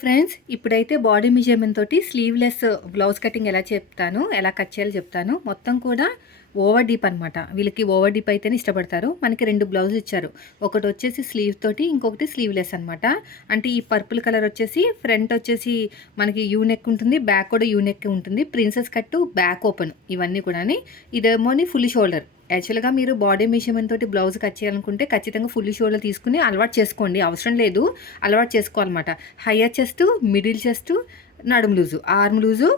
Friends, ఇప్పుడైతే body measurement తోటి sleeveless blouse cutting ఎలా చెప్తాను, ఎలా కట్ చేయాలో చెప్తాను. మొత్తం కూడా ఓవర్ డీప్ అనమాట. వీళ్ళకి ఓవర్ డీప్ అయితేనే ఇష్టపడతారు. మనకి 2 బ్లౌజులు ఇచ్చారు. ఒకటి వచ్చేసి స్లీవ్ తోటి, ఇంకొకటి స్లీవ్లెస్ అనమాట. అంటే ఈ పర్పుల్ కలర్ వచ్చేసి ఫ్రంట్ వచ్చేసి మనకి యూ నెక్ ఉంటుంది, బ్యాక్ కూడా యూ నెక్ ఉంటుంది. ప్రిన్సెస్ కట్టు, బ్యాక్ ఓపెన్ ఇవన్నీ కూడా. ఇదేమోని ఫుల్ షోల్డర్. యాక్చువల్గా మీరు బాడీ మెజర్మెంట్ తోటి బ్లౌజ్ కట్ చేయాలనుకుంటే ఖచ్చితంగా ఫుల్ షోల్డర్ తీసుకుని అలవాటు చేసుకోండి. అవసరం లేదు, అలవాటు చేసుకోవాలన్నమాట. హయ్యర్ చెస్ట్, మిడిల్ చెస్ట్, నడుము లూజు, ఆర్మ్ లూజు,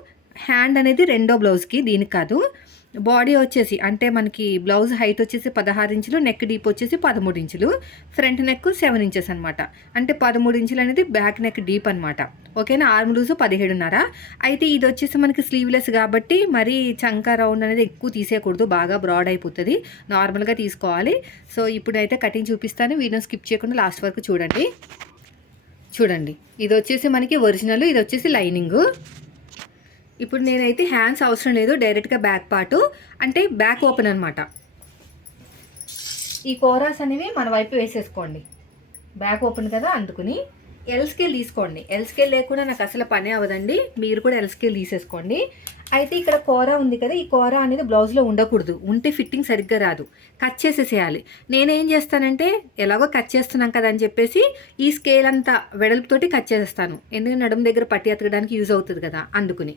హ్యాండ్ అనేది రెండో బ్లౌజ్కి, దీనికి కాదు. బాడీ వచ్చేసి అంటే మనకి బ్లౌజ్ హైట్ వచ్చేసి 16 ఇంచులు, నెక్ డీప్ వచ్చేసి 13 ఇంచులు, ఫ్రంట్ నెక్ 7 ఇంచెస్ అనమాట. అంటే 13 ఇంచులు అనేది బ్యాక్ నెక్ డీప్ అనమాట. ఓకేనా. Arm loose 17.5. అయితే ఇది వచ్చేసి మనకి స్లీవ్లెస్ కాబట్టి మరి చంకా రౌండ్ అనేది ఎక్కువ తీసేయకూడదు, బాగా బ్రాడ్ అయిపోతుంది. నార్మల్గా తీసుకోవాలి. సో ఇప్పుడైతే కటింగ్ చూపిస్తాను, వీడియో స్కిప్ చేయకుండా లాస్ట్ వరకు చూడండి. ఇది వచ్చేసి మనకి ఒరిజినల్, ఇది వచ్చేసి లైనింగు. ఇప్పుడు నేనైతే హ్యాండ్స్ అవసరం లేదు, డైరెక్ట్గా బ్యాక్ పార్టు అంటే బ్యాక్ ఓపెన్ అనమాట. ఈ కోరాస్ అనేవి మన వైపు వేసేసుకోండి. బ్యాక్ ఓపెన్ కదా, అందుకుని ఎల్ స్కేల్ తీసుకోండి. ఎల్ స్కేల్ లేకుండా నాకు అసలు పని అవ్వదండి, మీరు కూడా ఎల్ స్కేల్ తీసేసుకోండి. అయితే ఇక్కడ కోరా ఉంది కదా, ఈ కోరా అనేది బ్లౌజ్లో ఉండకూడదు. ఉంటే ఫిట్టింగ్ సరిగ్గా రాదు, కట్ చేసేసేయాలి. నేనేం చేస్తానంటే ఎలాగో కట్ చేస్తున్నాం కదా అని చెప్పేసి ఈ స్కేల్ అంతా వెడల్పుతోటి కట్ చేసేస్తాను. ఎందుకంటే నడుము దగ్గర పట్టి ఎతకడానికి యూజ్ అవుతుంది కదా, అందుకుని.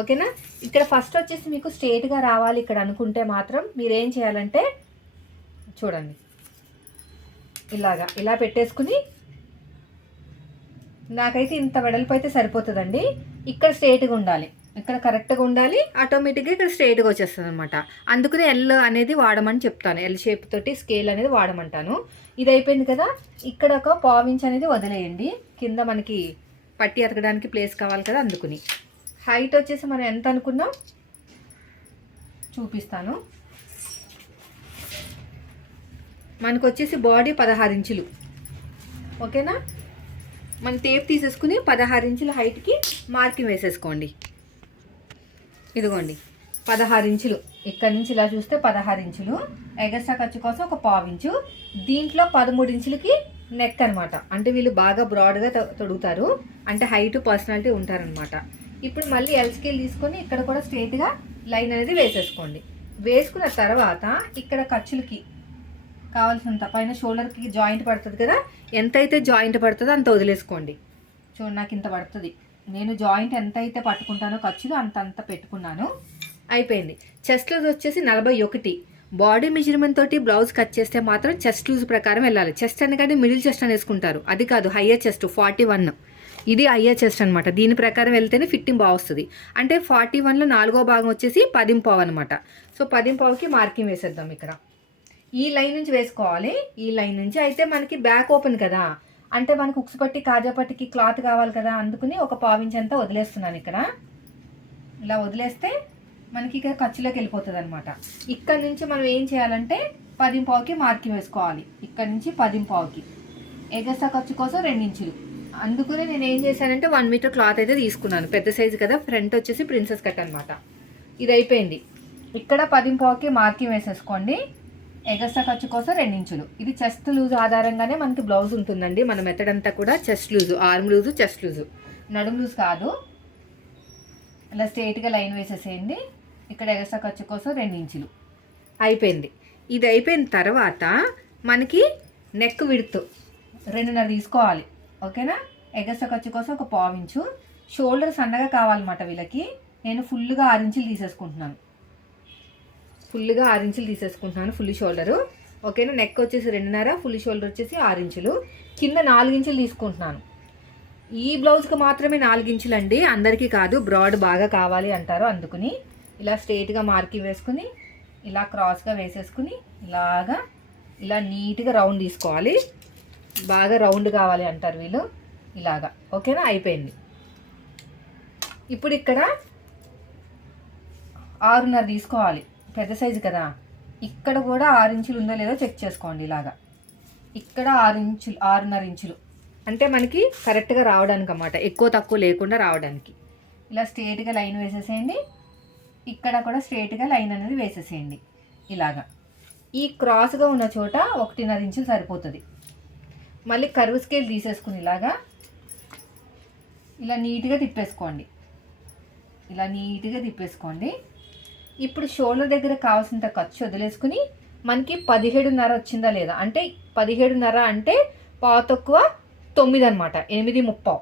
ఓకేనా. ఇక్కడ ఫస్ట్ వచ్చేసి మీకు స్ట్రేట్గా రావాలి ఇక్కడ అనుకుంటే మాత్రం మీరేం చేయాలంటే చూడండి, ఇలా పెట్టేసుకుని, నాకైతే ఇంత వెడల్పు అయితే సరిపోతుందండి. ఇక్కడ స్ట్రేట్గా ఉండాలి, ఇక్కడ కరెక్ట్గా ఉండాలి. ఆటోమేటిక్గా ఇక్కడ స్ట్రేట్గా వచ్చేస్తుంది అనమాట. అందుకని ఎల్ అనేది వాడమని చెప్తాను, ఎల్ షేప్ తోటి స్కేల్ అనేది వాడమంటాను. ఇది అయిపోయింది కదా, ఇక్కడ ఒక పావించ్ అనేది వదిలేయండి. కింద మనకి పట్టి ఎతకడానికి ప్లేస్ కావాలి కదా, అందుకుని. హైట్ వచ్చేసి మనం ఎంత అనుకున్నాం చూపిస్తాను. మనకు వచ్చేసి బాడీ 16 ఇంచులు. ఓకేనా. మన టేప్ తీసేసుకుని 16 ఇంచుల హైట్కి మార్కింగ్ వేసేసుకోండి. ఇదిగోండి 16 ఇంచులు. ఇక్కడ నుంచి ఇలా చూస్తే 16 ఇంచులు. ఎగస్ట్రా ఖర్చు కోసం ఒక పావించు. దీంట్లో 13 ఇంచులకి నెక్ అనమాట. అంటే వీళ్ళు బాగా బ్రాడ్గా తొడుగుతారు, అంటే హైట్ పర్సనాలిటీ ఉంటారనమాట. ఇప్పుడు మళ్ళీ ఎల్ స్కేల్ తీసుకొని ఇక్కడ కూడా స్ట్రేట్గా లైన్ అనేది వేసేసుకోండి. వేసుకున్న తర్వాత ఇక్కడ ఖర్చులకి కావాల్సినంత పైన షోల్డర్కి జాయింట్ పడుతుంది కదా, ఎంతైతే జాయింట్ పడుతుందో అంత వదిలేసుకోండి. చూడండి, నాకు ఇంత పడుతుంది. నేను జాయింట్ ఎంత అయితే పట్టుకుంటానో ఖర్చులు అంత పెట్టుకున్నాను. అయిపోయింది. చెస్ట్ లూజ్ వచ్చేసి 41. బాడీ మెజర్మెంట్ తోటి బ్లౌజ్ కట్ చేస్తే మాత్రం చెస్ట్ లూజ్ ప్రకారం వెళ్ళాలి. చెస్ట్ ఎందుకంటే మిడిల్ చెస్ట్ అని వేసుకుంటారు, అది కాదు హయ్యర్ చెస్ట్ 41. ఇది హయ్యర్ చెస్ట్ అనమాట. దీని ప్రకారం వెళ్తేనే ఫిట్టింగ్ బాగా వస్తుంది. అంటే 41లో 4వ భాగం వచ్చేసి 10 అనమాట. సో 10కి మార్కింగ్ వేసేద్దాం. ఇక్కడ ఈ లైన్ నుంచి వేసుకోవాలి, ఈ లైన్ నుంచి. అయితే మనకి బ్యాక్ ఓపెన్ కదా, అంటే మనకి ఉక్సు పట్టి కాజా పట్టికి క్లాత్ కావాలి కదా, అందుకుని ఒక పావించ్ అంతా వదిలేస్తున్నాను. ఇక్కడ ఇలా వదిలేస్తే మనకి ఇక్కడ ఖర్చులోకి వెళ్ళిపోతుంది అనమాట. ఇక్కడ నుంచి మనం ఏం చేయాలంటే 10కి మార్కింగ్ వేసుకోవాలి. ఇక్కడ నుంచి 10కి ఎగస్ట్రా ఖర్చు కోసం 2 ఇంచులు. అందుకనే నేను ఏం చేశానంటే 1 మీటర్ క్లాత్ అయితే తీసుకున్నాను, పెద్ద సైజు కదా. ఫ్రంట్ వచ్చేసి ప్రిన్సెస్ కట్ అనమాట. ఇది అయిపోయింది. ఇక్కడ 10కి మార్కింగ్ వేసేసుకోండి. ఎగస్ట్రా ఖర్చు కోసం 2 ఇంచులు. ఇది చెస్ట్ లూజ్ ఆధారంగానే మనకి బ్లౌజ్ ఉంటుందండి. మన మెథడ్ అంతా కూడా chest loose, arm loose, chest loose, నడుము లూజ్ కాదు. అలా స్ట్రేట్గా లైన్ వేసేసేయండి. ఇక్కడ ఎగస్ట్రా ఖర్చు కోసం 2 ఇంచులు. అయిపోయింది. ఇది అయిపోయిన తర్వాత మనకి నెక్ విడ్త్ 2.5 తీసుకోవాలి. ఓకేనా. ఎగస్ట్రా ఖర్చు కోసం ఒక పావించు. షోల్డర్ సన్నగా కావాలన్నమాట వీళ్ళకి. నేను ఫుల్గా 6 ఇంచులు తీసేసుకుంటున్నాను. Full shoulder. ఓకేనా. నెక్ వచ్చేసి 2.5, ఫుల్ షోల్డర్ వచ్చేసి 6 ఇంచులు. కింద 4 ఇంచులు తీసుకుంటున్నాను. ఈ బ్లౌజ్కి మాత్రమే 4 ఇంచులు అండి, అందరికీ కాదు. బ్రాడ్ బాగా కావాలి అంటారు, అందుకుని ఇలా స్ట్రేట్గా మార్కింగ్ వేసుకుని ఇలా క్రాస్గా వేసేసుకుని ఇలా నీట్గా రౌండ్ తీసుకోవాలి. బాగా రౌండ్ కావాలి అంటారు వీళ్ళు, ఇలాగా. ఓకేనా. అయిపోయింది. ఇప్పుడు ఇక్కడ 6.5 తీసుకోవాలి, పెద్ద సైజు కదా. ఇక్కడ కూడా 6 ఇంచులు ఉందో లేదో చెక్ చేసుకోండి. ఇలాగా ఇక్కడ 6.5 ఇంచులు అంటే మనకి కరెక్ట్గా రావడానికి అన్నమాట, ఎక్కువ తక్కువ లేకుండా రావడానికి. ఇలా స్ట్రేట్గా లైన్ వేసేసేయండి. ఇక్కడ కూడా స్ట్రేట్గా లైన్ అనేది వేసేసేయండి. ఇలాగా ఈ క్రాస్గా ఉన్న చోట 1.5 ఇంచులు సరిపోతుంది. మళ్ళీ కర్వ్ స్కేల్ తీసేసుకుని ఇలాగా ఇలా నీట్గా తిప్పేసుకోండి. ఇలా నీట్గా తిప్పేసుకోండి. ఇప్పుడు షోల్డర్ దగ్గర కావాల్సినంత ఖర్చు వదిలేసుకుని మనకి 17.5 వచ్చిందా లేదా, అంటే 17.5 అంటే పావు తక్కువ 9 అనమాట, 8:30,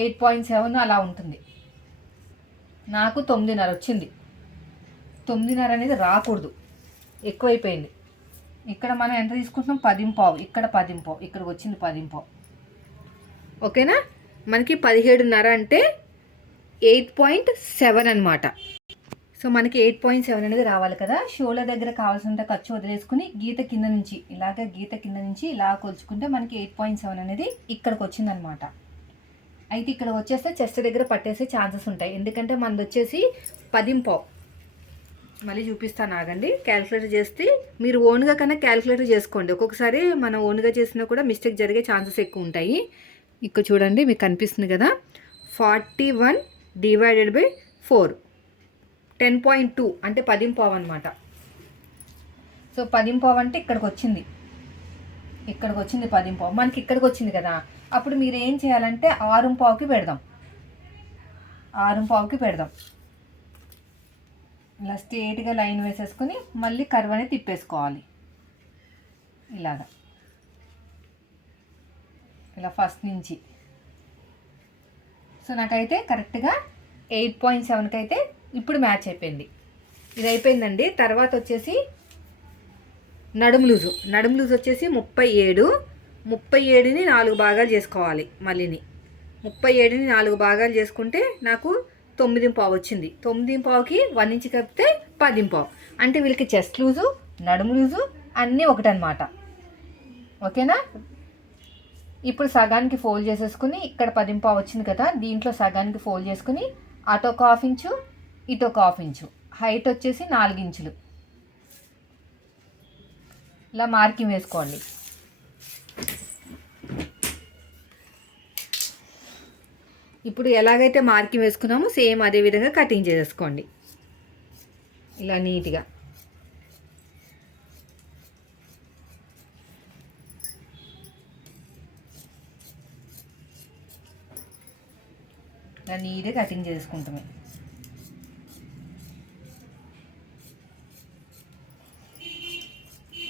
8.7 అలా ఉంటుంది. నాకు 9.5 వచ్చింది. 9.5 అనేది రాకూడదు, ఎక్కువైపోయింది. ఇక్కడ మనం ఎంత తీసుకుంటున్నాం, 10.5, ఇక్కడ 10.5, ఇక్కడికి వచ్చింది 10.5. ఓకేనా, మనకి 17.5 అంటే 8.7 అనమాట. సో మనకి 8.7 అనేది రావాలి కదా. షోల్డర్ దగ్గర కావాల్సినంత ఖర్చు వదిలేసుకుని గీత కింద నుంచి ఇలా కొలుచుకుంటే మనకి 8.7 అనేది ఇక్కడికి వచ్చిందనమాట. అయితే ఇక్కడ వచ్చేస్తే చెస్ట్ దగ్గర పట్టేసే ఛాన్సెస్ ఉంటాయి, ఎందుకంటే మనది వచ్చేసి 10.5. మళ్ళీ చూపిస్తాను ఆగండి. క్యాలిక్యులేటర్ చేస్తే మీరు ఓన్గా కన్నా క్యాలిక్యులేటర్ చేసుకోండి. ఒక్కొక్కసారి మనం ఓన్గా చేసినా కూడా మిస్టేక్ జరిగే ఛాన్సెస్ ఎక్కువ ఉంటాయి. ఇక్కడ చూడండి, మీకు కనిపిస్తుంది కదా, 41 / 4, 10.2 అంటే 10.5 అనమాట. సో 10.5 అంటే ఇక్కడికి వచ్చింది 10.5, మనకి ఇక్కడికి వచ్చింది కదా. అప్పుడు మీరు ఏం చేయాలంటే 6.5కి పెడదాం. 6.5కి పెడదాం. ఇలా స్ట్రేట్గా లైన్ వేసేసుకొని మళ్ళీ కర్వ్ అనేది తిప్పేసుకోవాలి. ఇలా ఫస్ట్ నుంచి. సో నాకైతే కరెక్ట్గా 8.7కి అయితే ఇప్పుడు మ్యాచ్ అయిపోయింది. ఇది అయిపోయిందండి. తర్వాత వచ్చేసి నడుము లూజ్ వచ్చేసి 37ని 4 భాగాలు చేసుకోవాలి. మళ్ళీని 37ని 4 భాగాలు చేసుకుంటే నాకు 9.5 వచ్చింది. 9.5కి 1 ఇంచ్ కలిపితే 10.5. అంటే వీళ్ళకి చెస్ట్ లూజు, నడుము లూజు అన్నీ ఒకటనమాట. ఓకేనా, ఇప్పుడు సగానికి ఫోల్డ్ చేసేసుకుని ఇక్కడ 10.5 వచ్చింది కదా, దీంట్లో సగానికి ఫోల్డ్ చేసుకుని అటు ఒక 1/2 ఇంచు, ఇటు ఒక 1/2 ఇంచు, హైట్ వచ్చేసి 4 ఇంచులు ఇలా మార్కింగ్ వేసుకోండి. ఇప్పుడు ఎలాగైతే మార్కింగ్ వేసుకున్నామో సేమ్ అదే విధంగా కటింగ్ చేసేసుకోండి ఇలా నీట్గా. ఇలా నీట్గా కటింగ్ చేసుకుంటామే.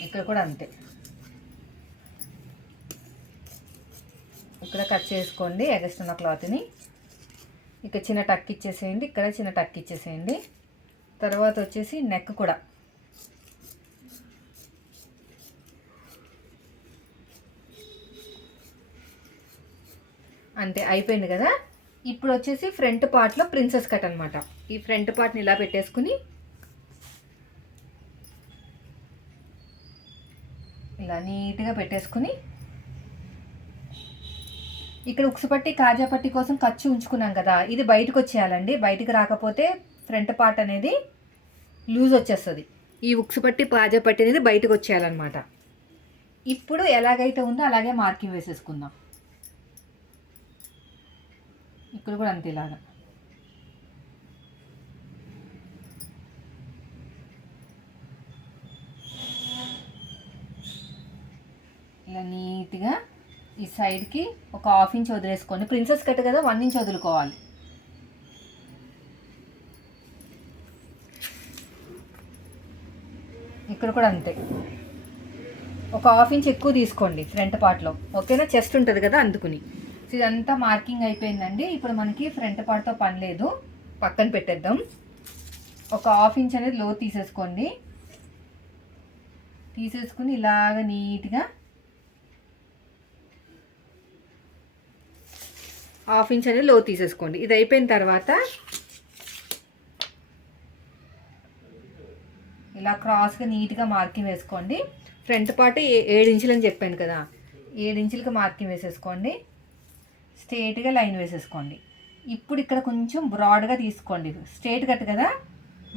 ఇక్కడ కూడా అంతే, ఇక్కడ కట్ చేసుకోండి ఎగస్ట్రా క్లాత్ని. ఇక్కడ చిన్న టక్ ఇచ్చేసేయండి, ఇక్కడ చిన్న టక్ ఇచ్చేసేయండి. తర్వాత వచ్చేసి నెక్ కూడా అంతే అయిపోయింది కదా. ఇప్పుడు వచ్చేసి ఫ్రంట్ పార్ట్లో ప్రిన్సెస్ కట్ అనమాట. ఈ ఫ్రంట్ పార్ట్ని ఇలా పెట్టేసుకుని ఇలా నీట్గా పెట్టేసుకుని ఇక్కడ ఉక్సు పట్టి కాజా పట్టి కోసం ఖర్చు ఉంచుకున్నాం కదా, ఇది బయటకు వచ్చేయాలండి. బయటకు రాకపోతే ఫ్రంట్ పార్ట్ అనేది లూజ్ వచ్చేస్తుంది. ఈ ఉక్సు పట్టి కాజా పట్టి అనేది బయటకు వచ్చేయాలన్నమాట. ఇప్పుడు ఎలాగైతే ఉందో అలాగే మార్కింగ్ వేసేసుకుందాం. ఇక్కడ కూడా అంతే, ఇలాగా ఇలా నీట్గా ఈ సైడ్కి ఒక 1/2 ఇంచ్ వదిలేసుకోండి. ప్రిన్సెస్ కట్ కదా, 1 ఇంచ్ వదులుకోవాలి. ఇక్కడ కూడా అంతే, ఒక 1/2 ఇంచ్ ఎక్కువ తీసుకోండి ఫ్రంట్ పార్ట్లో. ఓకేనా, చెస్ట్ ఉంటుంది కదా అందుకుని. సో ఇదంతా మార్కింగ్ అయిపోయిందండి. ఇప్పుడు మనకి ఫ్రంట్ పార్ట్తో పని లేదు, పక్కన పెట్టేద్దాం. ఒక 1/2 ఇంచ్ అనేది లో తీసేసుకోండి. తీసేసుకుని ఇలాగ నీట్గా 1/2 ఇంచ్ అనేది లో తీసేసుకోండి. ఇది అయిపోయిన తర్వాత ఇలా క్రాస్గా నీట్గా మార్కింగ్ వేసుకోండి. ఫ్రంట్ పార్ట్ 7 ఇంచులు అని చెప్పాను కదా, 7 ఇంచులకి మార్కింగ్ వేసేసుకోండి. స్ట్రేట్గా లైన్ వేసేసుకోండి. ఇప్పుడు ఇక్కడ కొంచెం బ్రాడ్గా తీసుకోండి. స్ట్రేట్ కట్ కదా,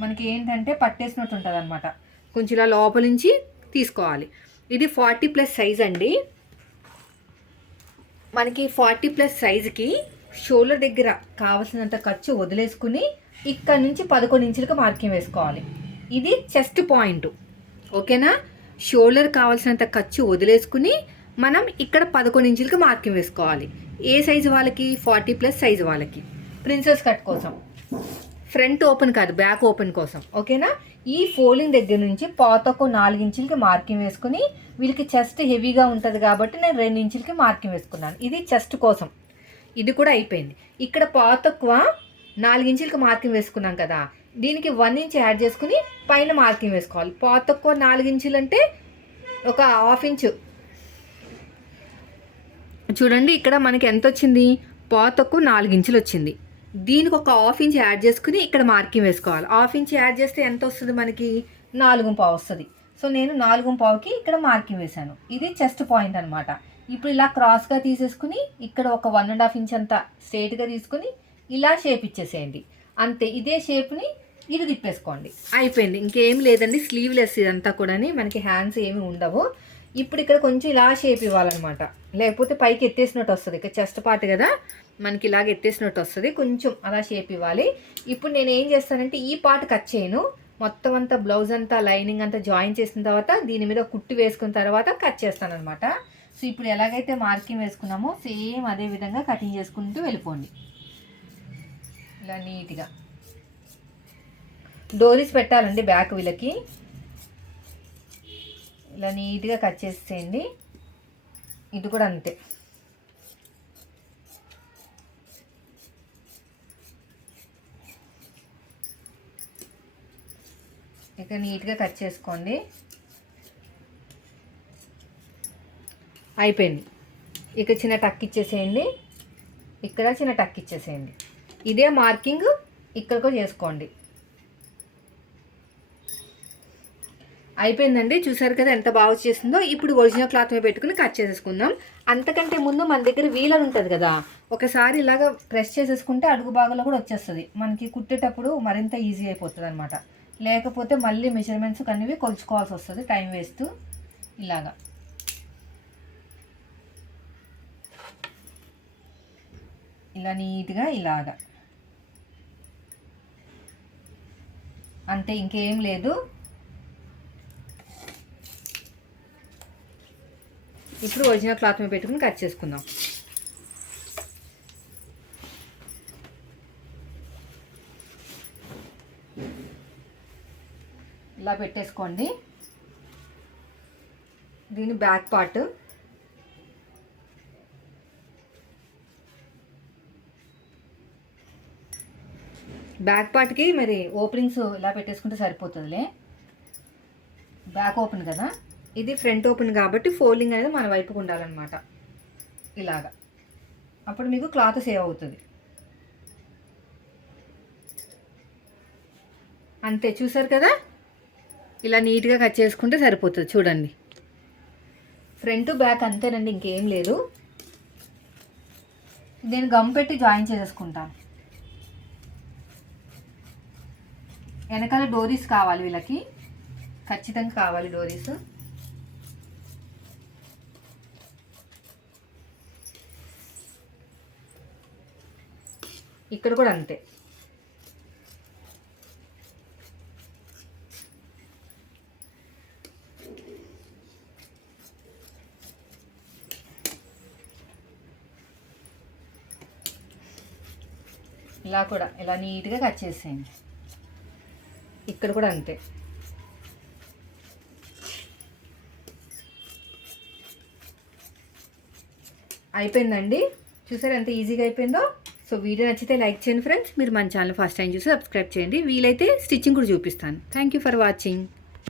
మనకి ఏంటంటే పట్టేసినట్టు ఉంటుంది అనమాట. కొంచెం ఇలా లోపల నుంచి తీసుకోవాలి. ఇది 40+ సైజ్ అండి. మనకి 40+ సైజుకి షోల్డర్ దగ్గర కావాల్సినంత ఖర్చు వదిలేసుకుని ఇక్కడ నుంచి 11 ఇంచులకు మార్కింగ్ వేసుకోవాలి. ఇది చెస్ట్ పాయింట్. ఓకేనా, షోల్డర్ కావాల్సినంత ఖర్చు వదిలేసుకుని మనం ఇక్కడ 11 ఇంచులకు మార్కింగ్ వేసుకోవాలి. ఏ సైజు వాళ్ళకి? 40+ సైజు వాళ్ళకి. ప్రిన్సెస్ కట్ కోసం ఫ్రంట్ ఓపెన్ కాదు, బ్యాక్ ఓపెన్ కోసం. ఓకేనా? ఈ ఫోల్డింగ్ దగ్గర నుంచి పాతకు 4 ఇంచులకి మార్కింగ్ వేసుకుని, వీళ్ళకి చెస్ట్ హెవీగా ఉంటుంది కాబట్టి నేను 2 ఇంచులకి మార్కింగ్ వేసుకున్నాను. ఇది చెస్ట్ కోసం. ఇది కూడా అయిపోయింది. ఇక్కడ పాతక్కువ 4 ఇంచులకి మార్కింగ్ వేసుకున్నాం కదా, దీనికి 1 ఇంచ్ యాడ్ చేసుకుని పైన మార్కింగ్ వేసుకోవాలి. పాతక్కువ 4 ఇంచులు అంటే ఒక 1/2 ఇంచు. చూడండి ఇక్కడ మనకి ఎంత వచ్చింది? పాతక్కువ 4 ఇంచులు వచ్చింది. దీనికి ఒక 1/2 ఇంచ్ యాడ్ చేసుకుని ఇక్కడ మార్కింగ్ వేసుకోవాలి. 1/2 ఇంచ్ యాడ్ చేస్తే ఎంత వస్తుంది మనకి? 4.5 వస్తుంది. సో నేను 4.5కి ఇక్కడ మార్కింగ్ వేశాను. ఇది చెస్ట్ పాయింట్ అనమాట. ఇప్పుడు ఇలా క్రాస్గా తీసేసుకుని ఇక్కడ ఒక 1.5 ఇంచ్ అంతా స్ట్రైట్గా తీసుకుని ఇలా షేప్ ఇచ్చేసేయండి. అంతే. ఇదే షేప్ని ఇది తిప్పేసుకోండి. అయిపోయింది. ఇంకేం లేదండి. స్లీవ్లెస్ ఇదంతా కూడా, మనకి హ్యాండ్స్ ఏమి ఉండవు. ఇప్పుడు ఇక్కడ కొంచెం ఇలా షేప్ ఇవ్వాలన్నమాట, లేకపోతే పైకి ఎత్తేసినట్టు వస్తుంది. ఇక్కడ చెస్ట్ పార్ట్ కదా, మనకి ఇలాగ ఎత్తేసినట్టు వస్తుంది. కొంచెం అలా షేప్ ఇవ్వాలి. ఇప్పుడు నేను ఏం చేస్తానంటే ఈ పార్ట్ కట్ చేయను, మొత్తం అంతా బ్లౌజ్ అంతా లైనింగ్ అంతా జాయిన్ చేసిన తర్వాత దీని మీద కుట్టి వేసుకున్న తర్వాత కట్ చేస్తాను అనమాట. సో ఇప్పుడు ఎలాగైతే మార్కింగ్ వేసుకున్నామో సేమ్ అదే విధంగా కటింగ్ చేసుకుంటూ వెళ్ళిపోండి. ఇలా నీట్గా డోరీస్ పెట్టాలండి బ్యాక్ వీళ్ళకి. ఇలా నీట్గా కట్ చేసేయండి. ఇది కూడా అంతే. ఇక నీట్గా కట్ చేసుకోండి. అయిపోయింది. ఇక చిన్న టక్ ఇచ్చేసేయండి, ఇక్కడ చిన్న టక్ ఇచ్చేసేయండి. ఇదే మార్కింగ్ ఇక్కడికో చేసుకోండి. అయిపోయిందండి. చూసారు కదా ఎంత బాగా వచ్చేసిందో. ఇప్పుడు ఒరిజినల్ క్లాత్ మీద పెట్టుకుని కట్ చేసేసుకుందాం. అంతకంటే ముందు మన దగ్గర వీలర్ ఉంటుంది కదా, ఒకసారి ఇలాగ ప్రెస్ చేసేసుకుంటే అడుగు భాగంలో కూడా వచ్చేస్తుంది. మనకి కుట్టేటప్పుడు మరింత ఈజీ అయిపోతుంది అనమాట. లేకపోతే మళ్ళీ మెజర్మెంట్స్ కనివి కొలుచుకోవాల్సి వస్తుంది, టైం వేస్ట్. ఇలాగా ఇలా నీట్గా ఇలాగా అంతే, ఇంకేం లేదు. ఇప్పుడు ఒరిజినల్ క్లాత్ మీద పెట్టుకుని కట్ చేసుకుందాం. ఇలా పెట్టేసుకోండి. దీని బ్యాక్ పార్ట్ కి మరి ఓపెనింగ్స్ ఇలా పెట్టేసుకుంటే సరిపోతుందిలే. బ్యాక్ ఓపెన్ కదా, ఇది ఫ్రంట్ ఓపెన్ కాబట్టి ఫోల్డింగ్ అనేది మన వైపుకు ఉండాలన్నమాట. ఇలాగా అప్పుడు మీకు క్లాత్ సేవ్ అవుతుంది. అంతే. చూసారు కదా, ఇలా నీట్గా కట్ చేసుకుంటే సరిపోతుంది. చూడండి, ఫ్రంట్ బ్యాక్ అంతేనండి, ఇంకేం లేదు. నేను గమ్ పెట్టి జాయిన్ చేసేసుకుంటాను. వెనకాల డోరీస్ కావాలి వీళ్ళకి, ఖచ్చితంగా కావాలి డోరీస్. ఇక్కడ కూడా అంతే. ఇలా కూడా ఇలా నీట్గా కట్ చేసేయండి. ఇక్కడ కూడా అంతే. అయిపోయిందండి. చూసారు ఎంత ఈజీగా అయిపోయిందో. సో వీడియో నచ్చితే లైక్ చేయండి ఫ్రెండ్స్. మీరు మన ఛానల్ ఫస్ట్ టైం చూసి సబ్స్క్రైబ్ చేయండి. వీలైతే స్టిచ్చింగ్ కూడా చూపిస్తాను. Thank you for watching.